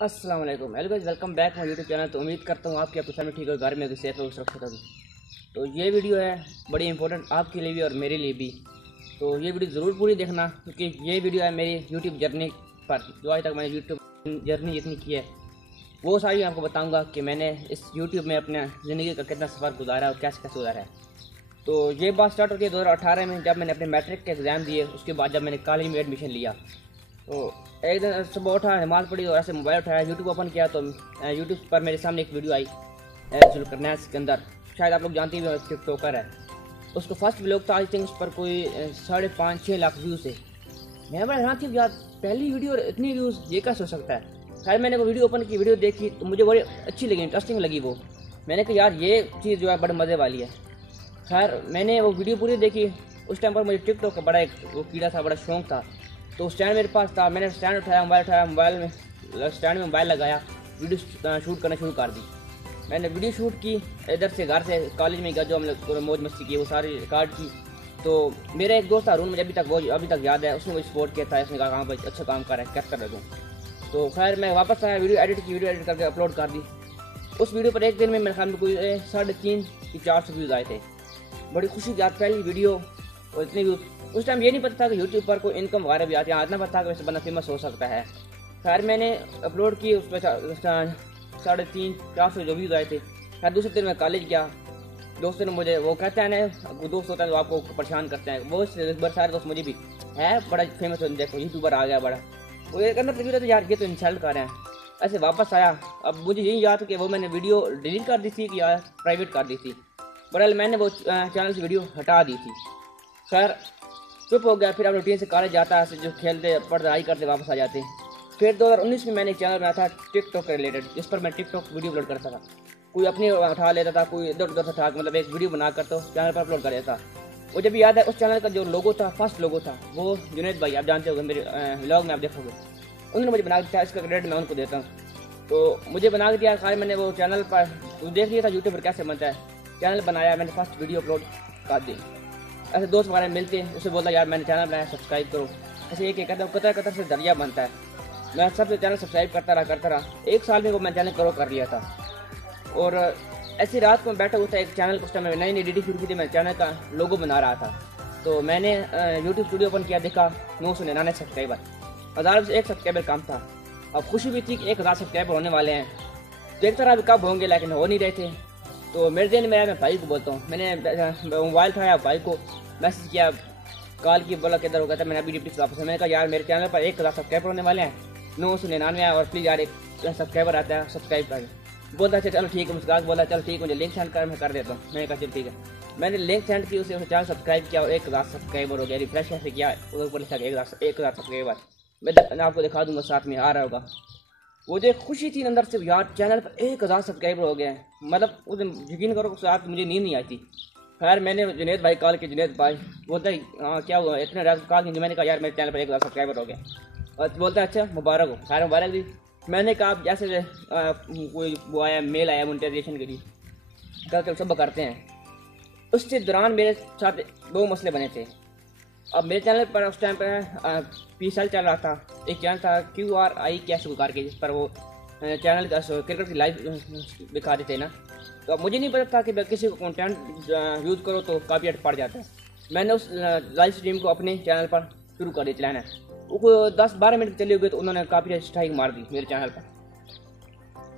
अस्सलाम वालेकुम, hello guys, welcome back my YouTube channel. तो उम्मीद करता हूँ आपकी आपकी फैमिली ठीक हो, घर में सेफ हो, सुरक्षित होगी। तो ये वीडियो है बड़ी इंपॉर्टेंट आपके लिए भी और मेरे लिए भी। तो ये वीडियो ज़रूर पूरी देखना, क्योंकि ये वीडियो है मेरी यूट्यूब जर्नी पर, जो आज तक मैंने यूट्यूब जर्नी जितनी की है वो सारी आपको बताऊँगा कि मैंने इस यूट्यूब में अपने ज़िंदगी का कितना सफ़र गुजारा और कैसे कैसे गुजारा है। तो ये बात स्टार्ट होती है 2018 में, जब मैंने अपने मैट्रिक के एग्ज़ाम दिए। उसके बाद जब मैंने कॉलेज में एडमिशन लिया तो एक दिन सुबह उठा, नमाज़ पढ़ी और ऐसे मोबाइल उठाया, यूट्यूब ओपन किया तो यूट्यूब पर मेरे सामने एक वीडियो आई जुल्करनैन सिकंदर। शायद आप लोग जानते ही हो, टिकटॉकर है। उसका फर्स्ट व्लॉग था, आई थिंक उस पर कोई 5.5-6 लाख व्यूज़ थे। मैं बड़ा हैरान थी, यार पहली वीडियो और इतनी व्यूज़, ये कैसे हो सकता है। खैर मैंने वो वीडियो ओपन की, वीडियो देखी तो मुझे बड़ी अच्छी लगी, इंटरेस्टिंग लगी वो। मैंने कहा यार ये चीज़ जो है बड़े मज़े वाली है। खैर मैंने वो वीडियो पूरी देखी। उस टाइम पर मुझे टिकटॉक का बड़ा एक वो कीड़ा था, बड़ा शौक था। तो स्टैंड मेरे पास था, मैंने स्टैंड उठाया, मोबाइल में स्टैंड में मोबाइल लगाया, वीडियो शूट करना शुरू कर दी। मैंने वीडियो शूट की, इधर से घर से कॉलेज में गया, जो हमने पूरे मौज मस्ती की वो सारी रिकॉर्ड की। तो मेरा एक दोस्त था अरुण, मुझे अभी तक याद है, उसने मुझे सपोर्ट किया था। उसने कहा हाँ भाई अच्छा काम कर रहा है, कैप्चर कर दूँ। तो खैर मैं वापस आया, वीडियो एडिट करके अपलोड कर दी। उस वीडियो पर एक दिन में मेरे ख्याल में कोई 350-400 व्यूज़ आए थे। बड़ी खुशी की बात, पहली वीडियो और इतनी व्यूज़। उस टाइम ये नहीं पता था कि यूट्यूब पर कोई इनकम वगैरह भी आती है, इतना पता था कि वैसे बंदा फेमस हो सकता है। खैर मैंने अपलोड की, उस पर 350-400 जो व्यूज़ आए थे। खैर दूसरे दिन मैं कॉलेज गया, दोस्तों ने मुझे, वो कहते हैं ना दोस्त होता है तो आपको परेशान करते हैं, वो सारे दोस्त मुझे भी है बड़ा फेमस हो, देखो यूट्यूबर आ गया बड़ा। वो ये करना तो यार ये तो इंसल्ट कर रहे हैं। ऐसे वापस आया, अब मुझे यही याद कि वो मैंने वीडियो डिलीट कर दी थी कि यार प्राइवेट कर दी थी। बहरहाल मैंने वो चैनल से वीडियो हटा दी थी। खैर चुप हो गया, फिर अब रूटीन से कॉलेज जाता है, जो खेलते पढ़ाई करते वापस आ जाते। फिर 2019 में मैंने एक चैनल बनाया था टिकटॉक के रिलेटेड, जिस पर मैं टिकटॉक वीडियो अपलोड करता था। कोई अपनी उठा लेता था, कोई इधर उधर से उठा, मतलब एक वीडियो बनाकर तो चैनल पर अपलोड कर देता। मुझे भी याद है उस चैनल का जो लोगो था, फर्स्ट लोगो था, वो जुनैद भाई, आप जानते होंगे, मेरे व्लॉग में आप देखोगे, उन्होंने मुझे बना दिया। इसका क्रेडिट मैं उनको देता हूँ। तो मुझे बना दिया। खैर मैंने वो चैनल पर देख लिया था यूट्यूब पर कैसे बनता है, चैनल बनाया, मैंने फर्स्ट वीडियो अपलोड कर दी। ऐसे दोस्त वगैरह मिलते हैं, उससे बोला यार मैंने चैनल बनाया, सब्सक्राइब करो। ऐसे एक कहता हूँ, कतर कतर से दरिया बनता है। मैं सबसे चैनल सब्सक्राइब करता रहा। एक साल में वो मैं चैनल ग्रो कर लिया था। और ऐसी रात को मैं बैठा हुआ था, एक चैनल कुछ टाइम में नई एडिटिंग शुरू की थी, मैं चैनल का लोगो बना रहा था। तो मैंने यूट्यूब स्टूडियो ओपन किया, देखा 999 सब्सक्राइबर, 1000 से 1 सब्सक्राइबर कम था। अब खुशी भी थी कि 1000 सब्सक्राइबर होने वाले हैं। देखता रहा कब होंगे, लेकिन हो नहीं रहे थे। तो मेरे दिन में आया, मैं भाई को बोलता हूँ, मैंने मोबाइल उठाया, भाई को मैसेज किया, कॉल की, बोला किधर हो गया था, मैंने अभी डिप्टी से वापस। मैंने कहा यार मेरे चैनल पर 1000 सब्सक्राइबर होने वाले हैं, 999 है, और प्लीज़ यार एक सब्सक्राइबर आता है, सब्सक्राइब कर। बोलता अच्छा चलो ठीक है, मुस्कान बोला चलो ठीक है, मुझे लिंक सेंड कर, मैं कर देता हूँ। मैंने कहा चल ठीक है। मैंने लिंक सेंड की, उसे चैनल सब्सक्राइब किया और 1000 सब्सक्राइबर हो गया। रिफ्रेश ऐसे किया, उधर ऊपर लिखा 1000 सब्सक्राइबर। मैं आपको दिखा दूंगा, साथ में आ रहा होगा। वो जो खुशी थी अंदर से, यार चैनल पर 1000 सब्सक्राइबर हो गए हैं, मतलब उस दिन यकीन करो साथ मुझे नींद नहीं आई थी। खैर मैंने जुनैद भाई कॉल किया, जुनैद भाई बोलता है हाँ क्या हुआ, इतने रात कॉल की। मैंने कहा यार मेरे चैनल पर 1000 सब्सक्राइबर हो गए। और बोलता है अच्छा मुबारक हो। खैर मुबारक दी। मैंने कहा आप जैसे कोई वो आया, मेल आया मोनेटाइजेशन के लिए, कल सब करते हैं। उसके दौरान मेरे साथ 2 मसले बने थे। अब मेरे चैनल पर उस टाइम पर PSL चल रहा था, एक चैनल था QRI कैश करके, जिस पर वो चैनल का क्रिकेट की लाइव दिखा देते ना। तो अब मुझे नहीं पता था कि किसी को कंटेंट यूज़ करो तो कॉपीराइट पड़ जाता है। मैंने उस लाइव स्ट्रीम को अपने चैनल पर शुरू कर दिया चलाना। वो 10-12 मिनट चले हुए तो उन्होंने कॉपीराइट स्ट्राइक मार दी मेरे चैनल पर।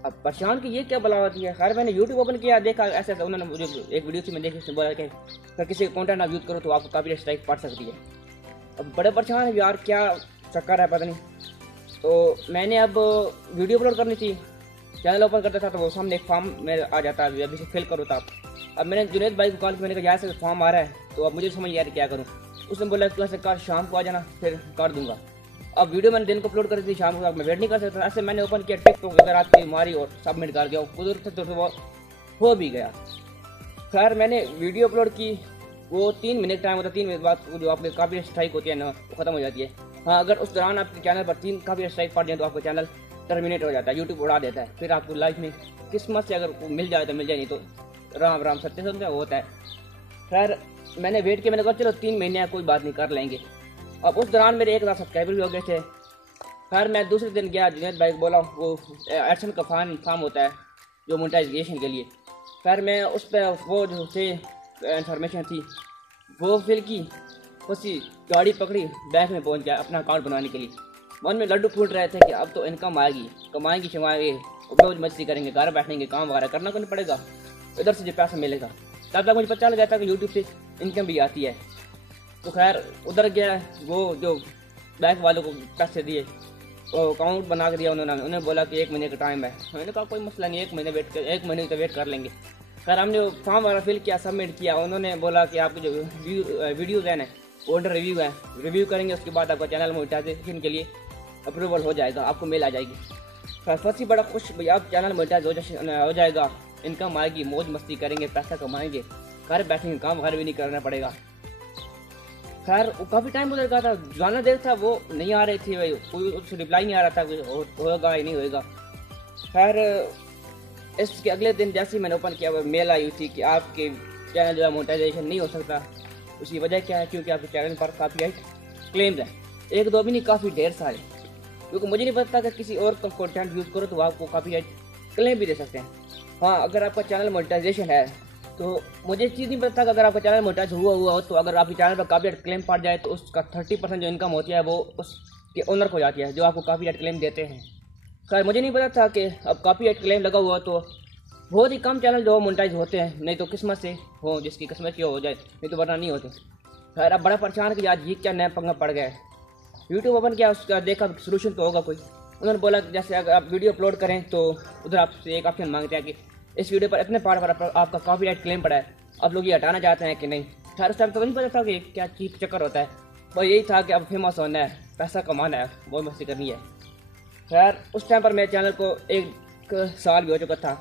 अब परेशान कि ये क्या बला होती है। खैर मैंने यूट्यूब ओपन किया, देखा ऐसे तो उन्होंने मुझे एक वीडियो थी, मैं देखी, उसने बोला कि अगर किसी का कंटेंट आप यूज़ करो तो आपको कॉपीराइट स्ट्राइक पड़ सकती है। अब बड़े परेशान है यार, क्या चक्कर है पता नहीं। तो मैंने अब वीडियो अपलोड करनी थी, चैनल ओपन करता था तो वो सामने एक फॉर्म में आ जाता है, अभी से फिल करो था। अब मैंने जुनैद भाई को कॉल किया, मैंने कहा यार से फॉर्म आ रहा है, तो अब मुझे समझ यार क्या करूँ। उसने बोला तू ऐसे कर, शाम को आ जाना फिर कर दूंगा। अब वीडियो मैंने दिन को अपलोड करी थी, शाम को मैं वेट नहीं कर सकता। ऐसे मैंने ओपन किया टिकटॉक, इधर रात की मारी और सबमिट कर दिया, कुदरत से तो वो हो भी गया। खैर मैंने वीडियो अपलोड की, वो 3 मिनट टाइम होता है, 3 मिनट बाद जो आपकी कॉपीराइट स्ट्राइक होती है ना, वो खत्म हो जाती है। हाँ अगर उस दौरान आपके चैनल पर 3 कॉपीराइट स्ट्राइक पड़ जाए तो आपका चैनल टर्मिनेट हो जाता है, यूट्यूब उड़ा देता है। फिर आपको लाइफ में किस्मत से अगर मिल जाए तो मिल जाए, नहीं तो राम राम सत्य सत्य होता है। खैर मैंने वेट किया, मैंने कहा चलो 3 महीने कोई बात नहीं कर लेंगे। अब उस दौरान मेरे 1000 सब्सक्राइबर भी हो गए थे। खैर मैं दूसरे दिन गया, जुनैद भाई को बोला, वो एडसन का फार्म होता है जो मोनेटाइजेशन के लिए। खैर मैं उस पर वो जो थे इंफॉर्मेशन थी वो फिल की, उसी गाड़ी पकड़ी, बैंक में पहुंच गया अपना अकाउंट बनाने के लिए। मन में लड्डू फूट रहे थे कि अब तो इनकम आएगी, कमाएंगे शमाएंगे, रोज मस्ती करेंगे, घर बैठेंगे, काम वगैरह करना को नहीं पड़ेगा, इधर से जो पैसा मिलेगा। तब तक मुझे पता चल गया था कि यूट्यूब से इनकम भी आती है। तो खैर उधर गया, वो जो बैंक वालों को पैसे दिए, अकाउंट बना कर दिया उन्होंने बोला कि 1 महीने का टाइम है। मैंने कहा कोई मसला नहीं, 1 महीने तो वेट कर लेंगे। खैर हमने वो फॉर्म वगैरह फिल किया, सबमिट किया। उन्होंने बोला कि आपके जो वीडियोज़ हैं ना वो अंडर रिव्यू है, रिव्यू करेंगे, उसके बाद आपका चैनल मोनेटाइजेशन के लिए अप्रूवल हो जाएगा, आपको मेल आ जाएगी। खैर फर्स्ट बड़ा खुश, भैया आप चैनल मोनेटाइज हो जाएगा, इनकम आएगी, मौज मस्ती करेंगे, पैसा कमाएंगे, घर बैठेंगे, काम घर भी नहीं करना पड़ेगा। खैर काफ़ी टाइम उधर का था, जाना देर था, वो नहीं आ रही थी भाई, कोई उससे रिप्लाई नहीं आ रहा था होगा या नहीं होगा। खैर इसके अगले दिन जैसे ही मैंने ओपन किया, वो मेल आई हुई थी कि आपके चैनल जो है मोनेटाइजेशन नहीं हो सकता। उसकी वजह क्या है? क्योंकि आपके चैनल पर काफ़ी क्लेम्स हैं, 1-2 भी नहीं, काफ़ी ढेर सारे। क्योंकि मुझे नहीं पता कि किसी और का कंटेंट यूज़ करो तो आपको काफ़ी क्लेम भी दे सकते हैं। हाँ, अगर आपका चैनल मोनेटाइजेशन है तो मुझे चीज़ नहीं पता कि अगर आपका चैनल मोनेटाइज हुआ हो तो अगर आपके चैनल पर काफ़ी क्लेम पड़ जाए तो उसका 30% जो इनकम होती है वो उसके ओनर को जाती है, जो आपको काफ़ी क्लेम देते हैं। खैर मुझे नहीं पता था कि अब काफ़ी क्लेम लगा हुआ तो बहुत ही कम चैनल जो मोनेटाइज होते हैं, नहीं तो किस्मत से हो, जिसकी किस्मत की हो जाए, नहीं तो वरना नहीं होते। खैर अब बड़ा परेशान कि आज ये क्या नया पंगा पड़ गया है। यूट्यूब ओपन किया, उसका देखा सोल्यूशन तो होगा कोई। उन्होंने बोला कि जैसे अगर आप वीडियो अपलोड करें तो उधर आपसे एक ऑप्शन मांगते हैं कि इस वीडियो पर इतने पार्ट पर आपका कॉपीराइट क्लेम पड़ा है, आप लोग ये हटाना चाहते हैं कि नहीं। खैर उस टाइम तो नहीं पता था कि क्या चीज चक्कर होता है, बस यही था कि अब फेमस होना है, पैसा कमाना है, बहुत मस्ती करनी है। खैर उस टाइम पर मेरे चैनल को 1 साल भी हो चुका था,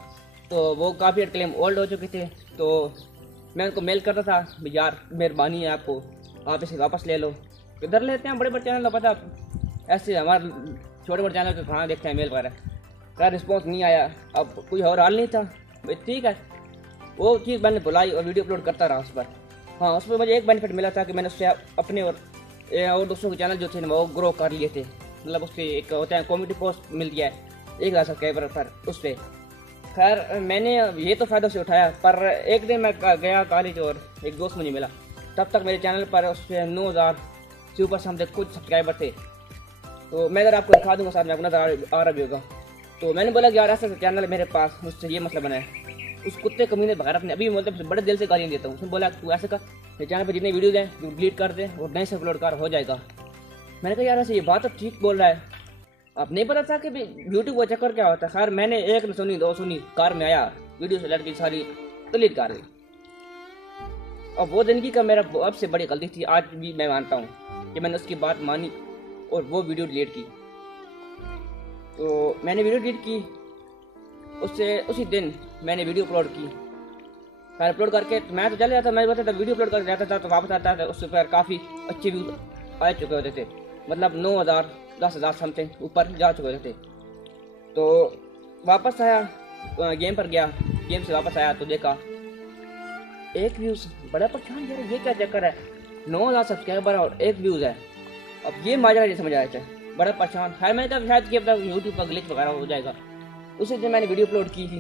तो वो कॉपीराइट क्लेम ओल्ड हो चुके थे। तो मैं उनको मेल करता था, यार मेहरबानी है आपको, आप इसे वापस ले लो। इधर लेते हैं बड़े बड़े चैनल, पता ऐसे हमारे छोटे बड़े चैनल को कहाँ देखते हैं मेल वगैरह। खैर रिस्पॉन्स नहीं आया, अब कोई और हाल नहीं था, भाई ठीक है। वो चीज़ मैंने बुलाई और वीडियो अपलोड करता रहा उस पर। हाँ, उस पर मुझे एक बेनिफिट मिला था कि मैंने उससे अपने और दोस्तों के चैनल जो थे ना वो ग्रो कर लिए थे। मतलब उससे एक होता है कम्युनिटी पोस्ट मिल गया है 1,000 सब्सक्राइबर पर उस पर। खैर मैंने ये तो फ़ायदा से उठाया, पर एक दिन मैं गया कॉलेज और एक दोस्त मुझे मिला, तब तक मेरे चैनल पर उस पर 9,000 से ऊपर समझे कुछ सब्सक्राइबर थे। तो मैं अगर आपको दिखा दूँगा, साथ में आपको नजर आ रहा भी होगा। तो मैंने बोला कि यार ऐसा चैनल है मेरे पास, मुझसे ये मसला बना है। उस कुत्ते कमीने बगैर अपने अभी मतलब बड़े दिल से गालियाँ देता हूँ। उसने बोला तू ऐसे कर, मेरे चैनल पर जितने वीडियोज़ हैं वो डिलीट कर दे और नए से अपलोड कर, हो जाएगा। मैंने कहा यार ऐसे ये बात तो ठीक बोल रहा है, अब नहीं पता था कि यूट्यूब का चक्कर क्या होता है। खैर मैंने 1 न सुनी 2 सुनी, कार में आया, वीडियो से लड़की सारी डिलीट कर दी। और वो जिंदगी का मेरा अब से बड़ी गलती थी, आज भी मैं मानता हूँ कि मैंने उसकी बात मानी और वो वीडियो डिलीट की। तो मैंने वीडियो डिलीट की, उससे उसी दिन मैंने वीडियो अपलोड की। खैर अपलोड करके तो मैं तो चल जाता, मैं बताता वीडियो अपलोड कर जाता था तो वापस आता था, उससे पर काफ़ी अच्छे व्यूज आ चुके होते थे, मतलब 9,000 10,000 समथिंग ऊपर जा चुके थे। तो वापस आया, गेम पर गया, गेम से वापस आया तो देखा 1 व्यूज़। बड़ा परेशान यार, ये क्या चक्कर है, 9,000 सब्सक्राइबर और 1 व्यूज़ है। अब ये माजरा नहीं समझ आया था, बड़ा परेशान। खैर मैंने कहा शायद कि अब तक यूट्यूब का ग्लिच वगैरह हो जाएगा। उसी दिन मैंने वीडियो अपलोड की थी,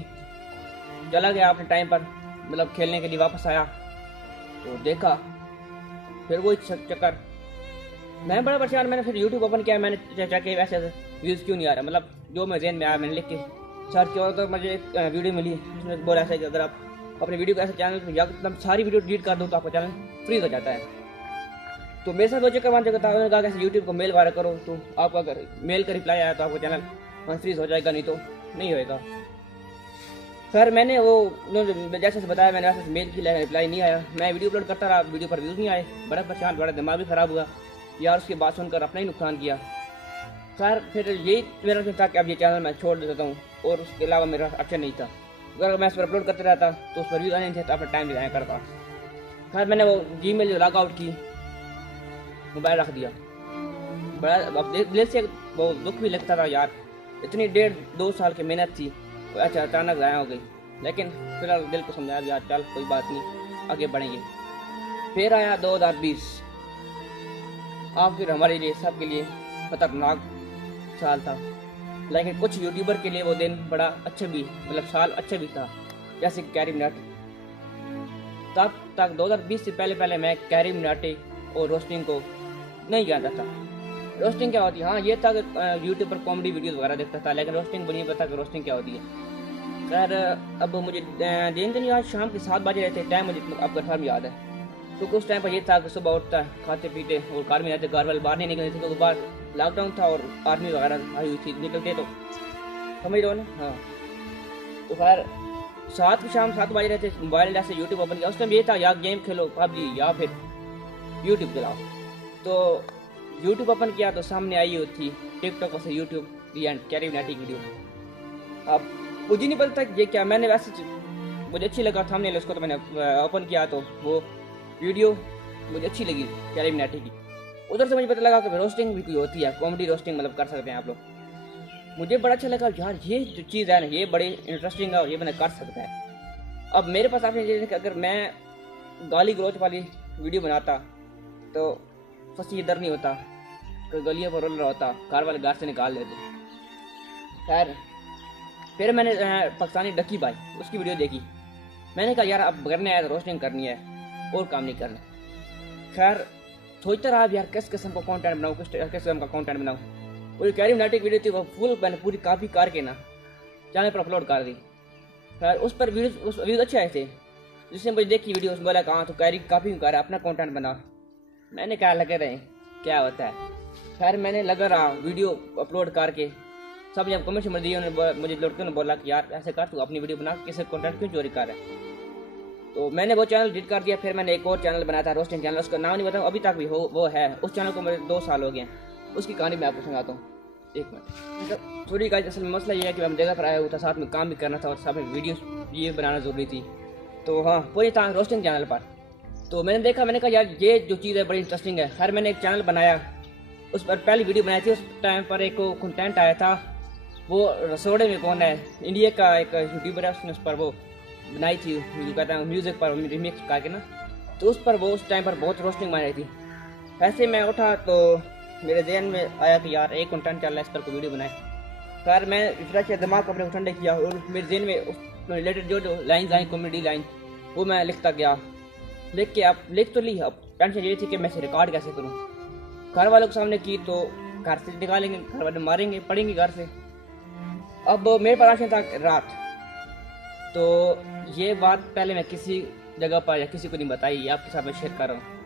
चला गया अपने टाइम पर, मतलब खेलने के लिए वापस आया तो देखा फिर वो चक्कर। मैं बड़ा परेशान, मैंने फिर यूट्यूब ओपन किया, मैंने सोचा कि वैसे व्यूज़ क्यों नहीं आ रहा, मतलब जो मेरे ज़हन में आया मैंने लिख के सर्च किया तो मुझे एक वीडियो मिली, उसमें बोला ऐसा कि अगर आप अपने वीडियो को ऐसे चैनल पर या मतलब सारी वीडियो डिलीट कर दो तो आपका चैनल फ्रीज हो जाता है। तो मेरे साथ वो चक्कर वन जगह था, उन्होंने कहा कि यूट्यूब को मेल वगैरह करो तो आपका अगर मेल का रिप्लाई आया तो आपका चैनल फ्रीज हो जाएगा, नहीं तो नहीं होएगा। खैर मैंने वो जैसे बताया मैंने वैसे मेल की, रिप्लाई नहीं आया। मैं वीडियो अपलोड करता रहा, वीडियो पर व्यूज़ नहीं आए, बड़ा परेशान, बड़ा दिमाग भी ख़राब हुआ यार, उसकी बात सुनकर अपना ही नुकसान किया। खैर फिर यही मेरा था कि अब ये चैनल मैं छोड़ देता हूँ, और उसके अलावा मेरा ऑप्शन नहीं था। अगर मैं इस पर अपलोड करता रहता तो उस पर व्यूज़ आने नहीं थे तो अपना टाइम भी जाया करता। खैर मैंने वो Gmail लॉग आउट की, मोबाइल रख दिया। बड़ा अब दिल से वो दुख भी लगता था यार, इतनी 1.5-2 साल की मेहनत थी तो अच्छा अचानक ज़ाया हो गई। लेकिन फिलहाल दिल को समझाया यार चल कोई बात नहीं, आगे बढ़ेंगे। फिर आया 2020, आप फिर हमारे लिए सबके लिए खतरनाक साल था, लेकिन कुछ यूट्यूबर के लिए वो दिन बड़ा अच्छा भी, मतलब साल अच्छा भी था, जैसे कैरी मिनाटी। तब तक 2020 से पहले मैं कैरी मिनाटी और रोस्टिंग को नहीं जानता था। रोस्टिंग क्या होती है, हाँ ये था कि यूट्यूब पर कॉमेडी वीडियोस वगैरह देखता था, लेकिन रोस्टिंग मुझे नहीं पता कि रोस्टिंग क्या होती है। खैर अब मुझे दिन आज शाम के 7 बजे रहते, टाइम मुझे अब कन्फर्म याद है, क्योंकि उस टाइम पर ये था कि सुबह उठता खाते पीते और कार में रहते, घर वाले बाहर नहीं निकलते थे क्योंकि बाहर लॉकडाउन था और आर्मी वगैरह आई हुई थी, निकलते तो समझ रहे हो ना। हाँ तो खैर 7 बजे रहते, मोबाइल जैसे यूट्यूब ओपन किया, उस टाइम ये था या गेम खेलो PUBG या फिर यूट्यूब चलाओ। तो यूट्यूब ओपन किया तो सामने आई हुई थी टिकटॉक से YouTube the and carry Minati video. अब मुझे नहीं पता ये क्या, मैंने वैसे मुझे अच्छी लगा थंबनेल उसको, तो मैंने ओपन किया तो वो वीडियो मुझे अच्छी लगी कैरी मिनाटी की। उधर से मुझे पता लगा कि रोस्टिंग भी कोई होती है, कॉमेडी रोस्टिंग मतलब कर सकते हैं आप लोग। मुझे बड़ा अच्छा लगा यार, ये जो चीज़ है ना ये बड़ी इंटरेस्टिंग है और ये मैंने कर सकता है। अब मेरे पास आपने ये कि अगर मैं गाली गलौज वाली वीडियो बनाता तो फंसी इधर नहीं होता, कोई गलियों पर रोल रहा होता, घर वाले घर से निकाल देते। खैर फिर मैंने पाकिस्तानी डकी भाई उसकी वीडियो देखी, मैंने कहा यार अब करने आया तो रोस्टिंग करनी है और काम नहीं करना। खैर सोचता रहा यार किस किस्म का कंटेंट बनाऊँ, किस किस्म का कंटेंट बनाऊँ। वो जो कैरी मिनाटी वीडियो थी वो फुल मैंने पूरी कॉपी करके ना चैनल पर अपलोड कर दी। खैर उस पर व्यूज़ अच्छे आए थे, जिसने मुझे देखी वीडियो उसने बोला कहाँ तो कैरी कॉपी कर अपना कंटेंट बना। मैंने कहा लगे रहे क्या होता है। खैर मैंने लगा रहा वीडियो अपलोड करके, सब जब कमेंट में दिए उन्होंने मुझे लड़के ने बोला कि यार ऐसे कर तू अपनी वीडियो बना, किसी कंटेंट क्यों चोरी कर रहा है। तो मैंने वो चैनल डिलीट कर दिया। फिर मैंने एक और चैनल बनाया था रोस्टिंग चैनल, उसका नाम नहीं बताऊँ अभी तक भी वो है। उस चैनल को मेरे 2 साल हो गए हैं। उसकी कहानी मैं आपको सुनाता हूँ, एक मिनट। थोड़ी गाइस असल में मसला ये है कि मैं जगह पर आया हुआ था, साथ में काम भी करना था और साथ में वीडियो ये बनाना ज़रूरी थी। तो हाँ वो ये था रोस्टिंग चैनल पर। तो मैंने देखा, मैंने कहा यार ये जो चीज़ है बड़ी इंटरेस्टिंग है। खैर मैंने एक चैनल बनाया, उस पर पहली वीडियो बनाई थी। उस टाइम पर एक कंटेंट आया था, वो रसोड़े में कौन है, इंडिया का एक यूट्यूबर है, उसने उस पर वो बनाई थी, जो कहता है म्यूज़िक पर रिमिक्स करके ना। तो उस पर वो उस टाइम पर बहुत रोस्टिंग बनाई थी। ऐसे मैं उठा तो मेरे जहन में आया कि यार एक कंटेंट चल रहा है, इस पर कोई वीडियो बनाए। खैर मैं इतना अच्छा दिमाग अपने को ठंडे किया और मेरे जहन में उस रिलेटेड जो लाइन्स आई, कॉमेडी लाइन, वो मैं लिखता गया। लिख के अब लिख तो ली, अब टेंशन ये थी कि मैं इसे रिकॉर्ड कैसे करूँ। घर वालों के सामने की तो घर से निकालेंगे, घर वाले मारेंगे, पढ़ेंगे घर से। अब मेरे पास था रात, तो ये बात पहले मैं किसी जगह पर या किसी को नहीं बताई, आपके साथ मैं शेयर कर रहा हूँ।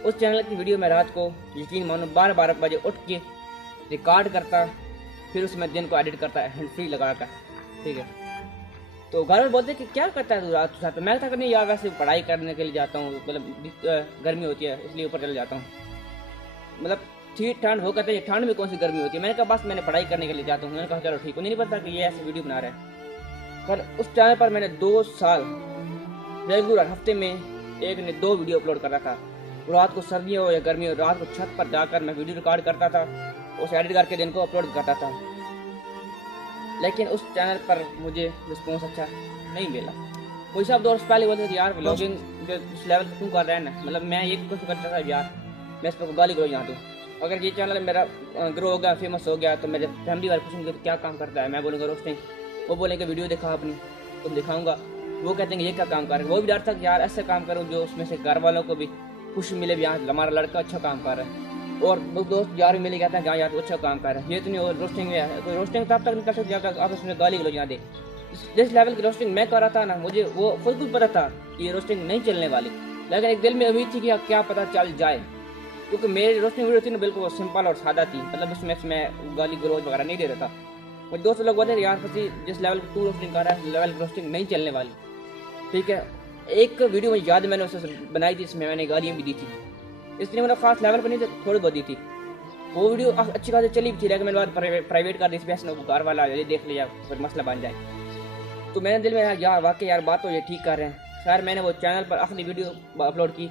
उस चैनल की वीडियो मैं रात को यकीन मानो 12 बजे उठ के रिकॉर्ड करता, फिर उसमें दिन को एडिट करता हैंड फ्री लगा कर, ठीक है। तो घर में बोलते कि क्या करता है तू रात साथ। मैं था नहीं यार वैसे पढ़ाई करने के लिए जाता हूँ, मतलब गर्मी होती है इसलिए ऊपर चले जाता हूँ, मतलब ठीक ठंड हो, कहते हैं ठंड में कौन सी गर्मी होती है। मैंने कहा बस मैंने पढ़ाई करने के लिए जाता हूँ। मैंने कहा चलो ठीक हो, नहीं पता कि ये ऐसे वीडियो बना रहा है। पर उस चैनल पर मैंने 2 साल रेगुलर हफ्ते में 1 ने 2 वीडियो अपलोड कर रहा था। रात को सर्दी हो या गर्मी हो, रात को छत पर जाकर मैं वीडियो रिकॉर्ड करता था, उसे एडिट करके दिन को अपलोड करता था। लेकिन उस चैनल पर मुझे रिस्पॉन्स अच्छा नहीं मिला। कोई सब 2 वर्ष पहले बोलते थे यार व्लॉगिंग जो इस लेवल पर क्यों कर रहा है ना, मतलब मैं ये कुछ करता था यार मैं इस पर गाली गलौज यहाँ दूँ। अगर ये चैनल मेरा ग्रो हो गया, फेमस हो गया, तो मेरे फैमिली वाले पूछेंगे तो क्या काम करता है, मैं बोलूँगा रोस्टिंग। वो बोलेंगे वीडियो दिखा अपनी, तो दिखाऊँगा। वो कहते हैं ये क्या काम कर रहे हैं। वो भी डर था कि यार ऐसे काम करूँ जो उसमें से घर वालों को भी खुशी मिले भी, यहाँ हमारा लड़का अच्छा काम कर रहा है। और वो दोस्त यार भी मिले कहते हैं यार अच्छा काम कर रहा है। ये तो नहीं, और रोस्टिंग में है तो रोस्टिंग तब तक नहीं कर सकते जब तक आप उसमें गाली गलौज ना दे। जिस लेवल की रोस्टिंग मैं कर रहा था ना, मुझे वो खुद भी पता था कि ये रोस्टिंग नहीं चलने वाली, लेकिन एक दिल में उम्मीद थी कि क्या पता चल जाए, क्योंकि मेरी रोस्टिंग वीडियो थी ना बिल्कुल सिंपल और सादा थी, मतलब उसमें गाली गलौज वगैरह नहीं दे रहा था। मुझे दोस्त लोग बोलते यार फसी जिस लेवल की तू रोस्टिंग कर रहा है लेवल की रोस्टिंग नहीं चलने वाली, ठीक है। एक वीडियो मुझे याद मैंने उसे बनाई थी, इसमें मैंने गालियाँ भी दी थी, इसलिए मतलब खास लेवल पर नहीं थी, थोड़ी बहुत दी थी। वो वीडियो अच्छी खासी चली भी थी, लेकिन मैंने बाद प्राइवेट कर दी, इसमें घर वाला ये देख लिया फिर मसला बन जाए। तो मैंने दिल में यार वाकई यार बात तो ये ठीक कर रहे हैं। खैर मैंने वो चैनल पर आखिरी वीडियो अपलोड की,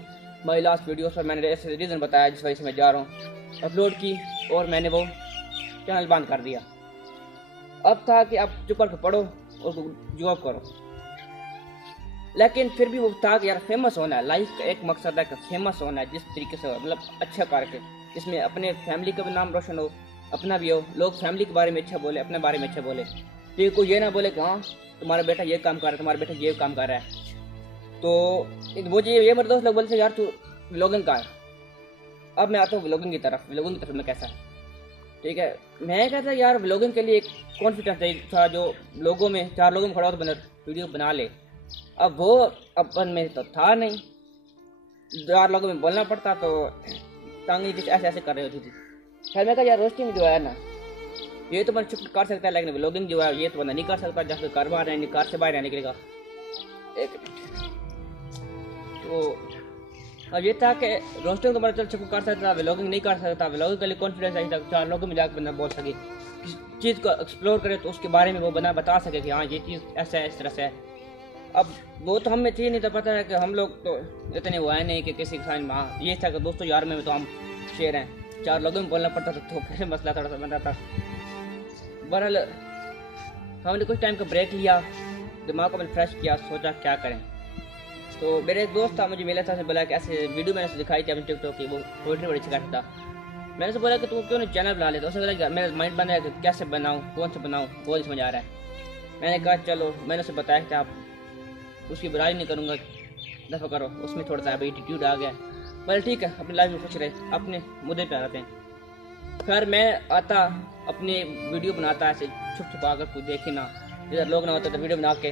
मेरी लास्ट वीडियो पर मैंने ऐसे रीज़न बताया जिस वजह से मैं जा रहा हूँ, अपलोड की और मैंने वो चैनल बंद कर दिया। अब था कि अब चुप करके पढ़ो और जॉब करो, लेकिन फिर भी वो था कि यार फेमस होना है, लाइफ का एक मकसद है कि फेमस होना है, जिस तरीके से मतलब अच्छा करके जिसमें अपने फैमिली का भी नाम रोशन हो, अपना भी हो, लोग फैमिली के बारे में अच्छा बोले, अपने बारे में अच्छा बोले, तो कोई ये ना बोले कि हाँ तुम्हारा बेटा ये काम कर रहा है, तुम्हारा बेटा ये काम कर रहा है। तो मुझे ये मेरे दोस्त लोग बोलते यार तू व्लॉगिंग का है। अब मैं आता हूँ व्लॉगिंग की तरफ में कैसा है, ठीक है। मैं कहता यार व्लॉगिंग के लिए एक कॉन्फिडेंस चाहिए था, जो लोगों में 4 लोगों में खड़ा हो तो वीडियो बना ले। अब वो अपन में तो था नहीं, 4 लोगों में बोलना पड़ता, तो टांगी कुछ ऐसे ऐसे कर रही होती थी। खैर मैं कहा यार रोस्टिंग जो है ना ये तो बंदा चुप कर सकता है, लेकिन व्लॉगिंग जो है ये तो बंदा नहीं कर सकता, जब से कार से बाहर निकलेगा। एक तो अब ये था कि रोस्टिंग तो बंदा चुप कर सकता, व्लॉगिंग नहीं कर सकता। व्लॉगिंग के लिए कॉन्फिडेंस चाहिए था, 4 लोगों में जाकर बंदा बोल सके, किसी चीज़ को एक्सप्लोर करे तो उसके बारे में वो बंदा बता सके कि हाँ ये चीज़ ऐसा है, इस तरह से है। अब वो तो हमें चीज़ नहीं था पता है कि हम लोग तो इतने हुआ है नहीं कि किसी के साथ हाँ ये था कि दोस्तों यार में तो हम शेयर हैं, 4 लोगों में बोलना पड़ता था, तो फिर मसला थोड़ा सा बन रहा था। बहरहाल हमने कुछ टाइम का ब्रेक लिया, दिमाग को मैंने फ्रेश किया, सोचा क्या करें। तो मेरे एक दोस्त था, मुझे मिला था, बोला कि ऐसे वीडियो मैंने दिखाई थी अपने टिकटॉक की, वो पोइट्री बड़ी अच्छी करता था। मैंने से बोला कि तू क्यों नहीं चैनल बना लेता। उसने बोला मेरा माइंड बन रहा है कि कैसे बनाऊँ, कौन से बनाऊँ, वो नहीं समझ आ रहा है। मैंने कहा चलो, मैंने उसे बताया कि आप उसकी बुराई नहीं करूँगा, दफ़ा करो। उसमें थोड़ा सा अभी एटीट्यूड आ गया, बोले ठीक है अपनी लाइफ में खुश रहे, अपने मुद्दे पे आते हैं। खैर मैं आता अपनी वीडियो बनाता ऐसे छुप छुपा कर, कोई देखे ना, इधर लोग ना होता तो वीडियो बना के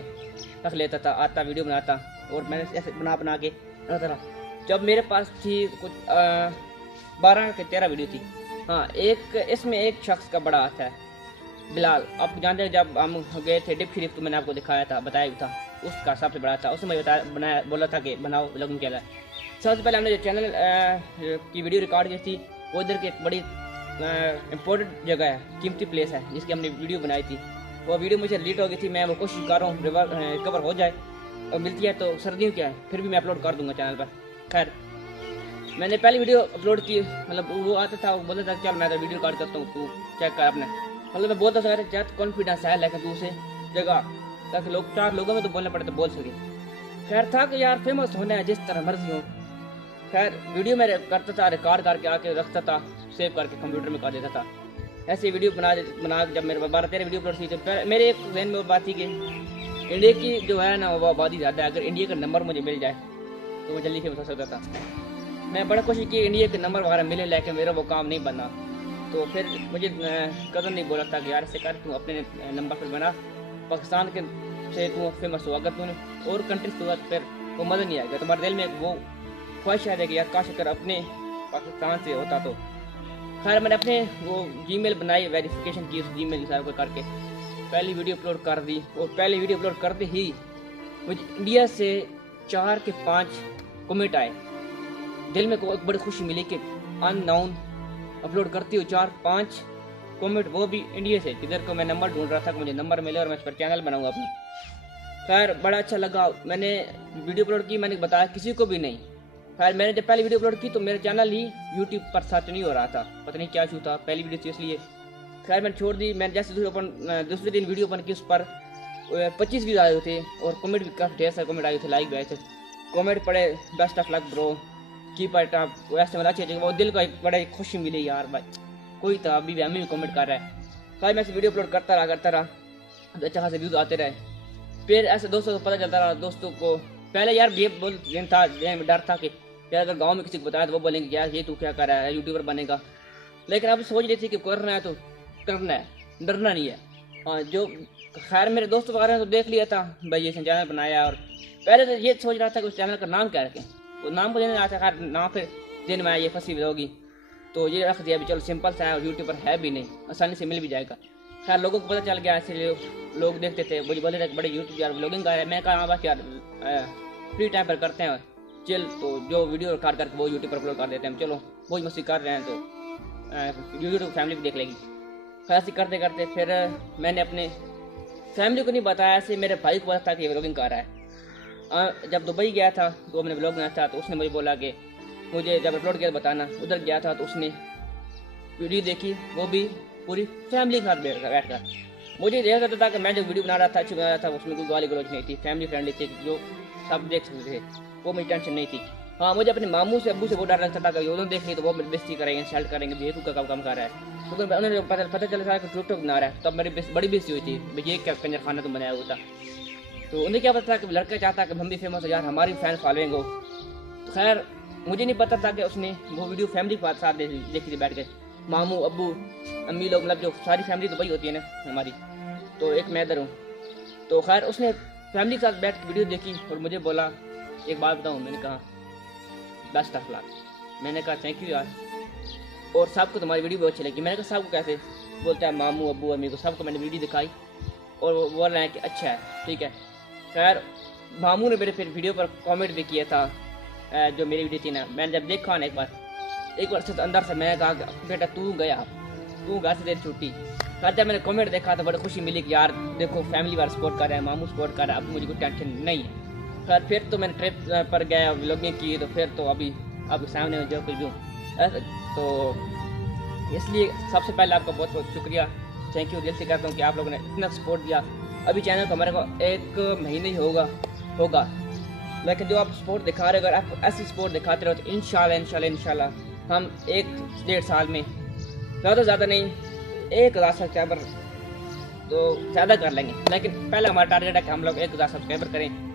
रख लेता था, आता वीडियो बनाता और मैंने ऐसे बना के रखता था। जब मेरे पास थी कुछ 12 के 13 वीडियो थी। हाँ एक इसमें एक शख्स का बड़ा हाथ है, बिलाल। आप जानते हैं जब हम गए थे डिप शरीफ तो मैंने आपको दिखाया था, बताया भी था, उसका सबसे बड़ा था। उसने मुझे बनाया, बोला था कि बनाओ व्लॉगिंग चैनल। सबसे पहले हमने जो चैनल की वीडियो रिकॉर्ड की थी वो इधर की एक बड़ी इम्पोर्टेंट जगह है, कीमती प्लेस है, जिसकी हमने वीडियो बनाई थी। वो वीडियो मुझे डिलीट हो गई थी, मैं वो कोशिश कर रहा हूँ रिकवर हो जाए, और मिलती है तो सर्दियों क्या है, फिर भी मैं अपलोड कर दूंगा चैनल पर। खैर मैंने पहली वीडियो अपलोड की, मतलब वो आता था, वो बोलता था चल मैं तो वीडियो रिकॉर्ड करता हूँ, तू चेक कर अपने। मतलब मैं बोलता था ज़्यादा कॉन्फिडेंस है, लेकिन तू उसे जगह ताकि लोग 4 लोगों में तो बोलना पड़े तो बोल सके। खैर था कि यार फेमस होना है जिस तरह मर्जी हो। खैर वीडियो मैं करता था, रिकॉर्ड करके आके रखता था, सेव करके कंप्यूटर में कर देता था। ऐसी वीडियो बना जब मेरे 12-13 वीडियो अपलोड थी, तो मेरे एक जहन में बात थी कि इंडिया की जो है ना वो आबादी ज़्यादा है, अगर इंडिया का नंबर मुझे मिल जाए तो वो जल्दी फेमस हो सकता था। मैं बड़ा कोशिश की इंडिया के नंबर वगैरह मिले, लेकिन मेरा वो काम नहीं बना। तो फिर मुझे कज़न नहीं बोला था कि यार ऐसे कर, तू अपने नंबर पर बना, पाकिस्तान के से तू फेमस हो, अगर तूने और कंट्री से हुआ फिर वो मज़ा नहीं आएगा। तुम्हारे दिल में वो ख्वाहिश है कि यार काश अगर अपने पाकिस्तान से होता तो। खैर मैंने अपने वो जीमेल बनाई, वेरिफिकेशन की उस जीमेल हिसाब को करके पहली वीडियो अपलोड कर दी। और पहली वीडियो अपलोड करते ही मुझे इंडिया से 4 के 5 कमेंट आए। दिल में एक बड़ी खुशी मिली कि अननाउन अपलोड करती हूँ 4-5 कमेंट, वो भी इंडिया से, जिधर को मैं नंबर ढूंढ रहा था कि मुझे नंबर मिले और मैं इस पर चैनल बनाऊंगा अपना। खैर बड़ा अच्छा लगा, मैंने वीडियो अपलोड की, मैंने बताया किसी को भी नहीं। खैर मैंने जब पहली वीडियो अपलोड की तो मेरा चैनल ही यूट्यूब पर सर्च नहीं हो रहा था, पता नहीं क्या इशू था, पहली वीडियो थी इसलिए। खैर मैंने छोड़ दी। मैंने जैसे दूसरे दिन वीडियो बन की, उस पर 25 व्यूज आए थे और कमेंट भी काफ़ी ढेर सारे कमेंट आए थे, लाइक भी आए थे। कमेंट पड़े best of luck bro, keep it up, वैसे मतलब अच्छे, वो दिल को एक बड़ा खुशी मिली यार भाई, कोई था अभी भी हमें भी कमेंट कर रहा है। खैर मैं ऐसे वीडियो अपलोड करता रहा, अच्छा खासे व्यूज आते रहे। फिर ऐसे दोस्तों को पता चलता रहा, दोस्तों को पहले यार ये दिन था, डर था कि यार अगर गाँव में किसी को बताया तो वो बोलेंगे यार ये तू क्या कर रहा है, यूट्यूबर बनेगा। लेकिन अब सोच रही थी कि करना है तो करना है, डरना नहीं है। हाँ जो खैर मेरे दोस्त वगैरह ने तो देख लिया था भाई ये चैनल बनाया, और पहले तो ये सोच रहा था कि उस चैनल का नाम क्या रखें, वो नाम को देने आया था। खैर नाम फिर दिन में ये फंसी होगी तो ये रख दिया, भी चलो सिंपल सा है और यूट्यूबर है भी नहीं, आसानी से मिल भी जाएगा। खैर लोगों को पता चल गया, ऐसे लोग देखते थे, मुझे बोले थे बड़े यूट्यूब यार व्लॉगिंग का है। मैं कहा हाँ बस यार फ्री टाइम पर करते हैं चिल, तो जो वीडियो रिकॉर्ड करके वो यूट्यूब पर अपलोड कर देते हैं, चलो वो मस्ती कर रहे हैं तो यूट्यूब फैमिली भी देख लेगी। फिर ऐसे करते करते फिर मैंने अपने फैमिली को नहीं बताया, ऐसे मेरे भाई को पता था कि ये व्लॉगिंग कर रहा है। जब दुबई गया था तो मैंने व्लॉग बनाया था, तो उसने मुझे बोला कि मुझे जब अपलोड किया बताना। उधर गया था तो उसने वीडियो देखी, वो भी पूरी फैमिली के साथ बैठ कर। मुझे यह करता था कि मैं जो वीडियो बना रहा था उसमें कोई गाली गलौज नहीं थी, फैमिली फ्रेंडली थी, जो सब देख सकते थे, वो मेरी टेंशन नहीं थी। हाँ, मुझे अपने मामू से अब्बू से वो डर लगता था कि उन्होंने देख ली तो वो मेरी बेइज्जती करेंगे, इंसल्ट करेंगे, ये तू का काम कर रहा है। तो उन्होंने पता चला था कि टिकटॉक बना रहा है, तब मेरी बड़ी बेइज्जती हुई थी, भाई ये क्या कंजर खाना तुम बनाया हुआ था। तो उन्हें क्या पता था कि लड़का चाहता कि हम भी फेमस हो, यार हमारी फैन फॉलोइंग हो। तो खैर मुझे नहीं पता था कि उसने वो वीडियो फैमिली के साथ देखी थी बैठ के, मामू अब्बू अम्मी लोग, मतलब जो सारी फैमिली तो वही होती है ना हमारी, तो एक मैं इधर हूँ। तो खैर उसने फैमिली के साथ बैठ के वीडियो देखी और मुझे बोला एक बात बताऊँ, मैंने कहा बेस्ट ऑफ लक। मैंने कहा थैंक यू यार, और सबको तुम्हारी वीडियो बहुत अच्छी लगी। मैंने कहा सबको कैसे? बोलता है मामू अब्बू अम्मी को सबको मैंने वीडियो दिखाई और वो बोल रहे हैं कि अच्छा है, ठीक है। खैर मामू ने मेरे फिर वीडियो पर कमेंट भी किया था, जो मेरी वीडियो थी ना, मैंने जब देखा ना एक बार से तो अंदर से मैं कहा बेटा तू घर से देर छुट्टी। खैर जब मैंने कमेंट देखा तो बड़ी खुशी मिली कि यार देखो फैमिली वाला सपोर्ट कर रहा है, मामू सपोर्ट कर रहा है, अब मुझे कोई टेंशन नहीं है। खैर फिर तो मैंने ट्रिप पर गया, व्लॉगिंग की, तो फिर तो अभी आपके सामने जो कुछ भी तो इसलिए सबसे पहले आपका बहुत बहुत शुक्रिया, थैंक यू दिल से कहता हूँ कि आप लोगों ने इतना सपोर्ट दिया। अभी चैनल को हमारे को 1 महीने ही होगा, लेकिन जो आप सपोर्ट दिखा रहे हो, अगर आप ऐसी सपोर्ट दिखाते रहो तो इंशाल्लाह हम 1-1.5 साल में ज़्यादा नहीं 1000 सब्सक्राइबर तो ज़्यादा कर लेंगे। लेकिन पहले हमारा टारगेट है कि हम लोग 1000 सब्सक्राइबर करें।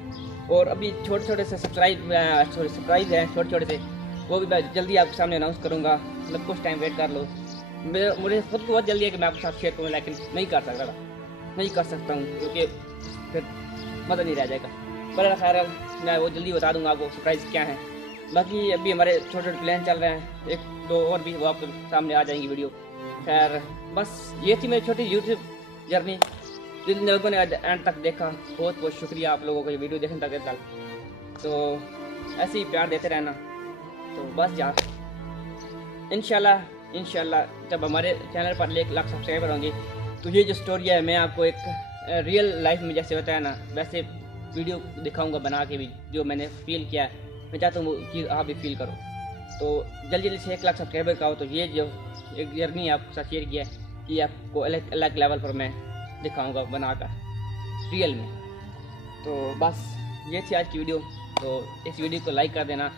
और अभी छोटे से सरप्राइज हैं छोटे से, वो भी मैं जल्दी आपके सामने अनाउंस करूँगा, मतलब कुछ टाइम वेट कर लो। मुझे खुद को बहुत जल्दी है कि मैं आपके साथ शेयर करूँ, लेकिन नहीं कर सकता हूँ क्योंकि फिर मज़ा नहीं रह जाएगा। पर खैर मैं वो जल्दी बता दूँगा आपको सरप्राइज़ क्या है। बाकी अभी हमारे छोटे प्लान चल रहे हैं, 1-2 और भी वो आपके सामने आ जाएंगी वीडियो। खैर बस ये थी मेरी छोटी यूट्यूब जर्नी, जिन लोगों ने एंड तक देखा बहुत बहुत शुक्रिया आप लोगों को ये वीडियो देखने तक। तो ऐसे ही प्यार देते रहना। तो बस यार इंशाल्लाह जब हमारे चैनल पर 1 लाख सब्सक्राइबर होंगे तो ये जो स्टोरी है मैं आपको एक रियल लाइफ में जैसे होता है ना वैसे वीडियो दिखाऊंगा बना के भी, जो मैंने फील किया है मैं चाहता हूँ वो चीज़ आप भी फील करो। तो जल्दी से 1 लाख सब्सक्राइबर का हो तो ये जो एक जर्नी आपके साथ शेयर किया है कि आपको अलग लेवल पर मैं दिखाऊंगा बनाकर रियल में। तो बस ये थी आज की वीडियो। तो इस वीडियो को लाइक कर देना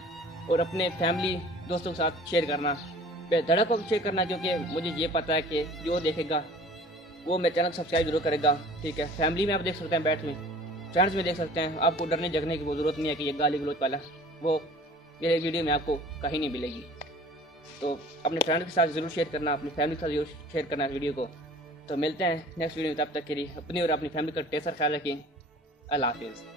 और अपने फैमिली दोस्तों के साथ शेयर करना, धड़क को शेयर करना, क्योंकि मुझे ये पता है कि जो देखेगा वो मेरे चैनल सब्सक्राइब जरूर करेगा, ठीक है। फैमिली में आप देख सकते हैं, बैठ में फ्रेंड्स में देख सकते हैं, आपको डरने जगने की वो ज़रूरत नहीं है कि ये गाली गलौज वाला वो मेरे वीडियो में आपको कहीं नहीं मिलेगी। तो अपने फ्रेंड के साथ ज़रूर शेयर करना, अपनी फैमिली के साथ जरूर शेयर करना इस वीडियो को। तो मिलते हैं नेक्स्ट वीडियो में, तब तक के लिए अपनी और अपनी फैमिली का टेसर ख्याल रखें। अल्लाह हाफिज़।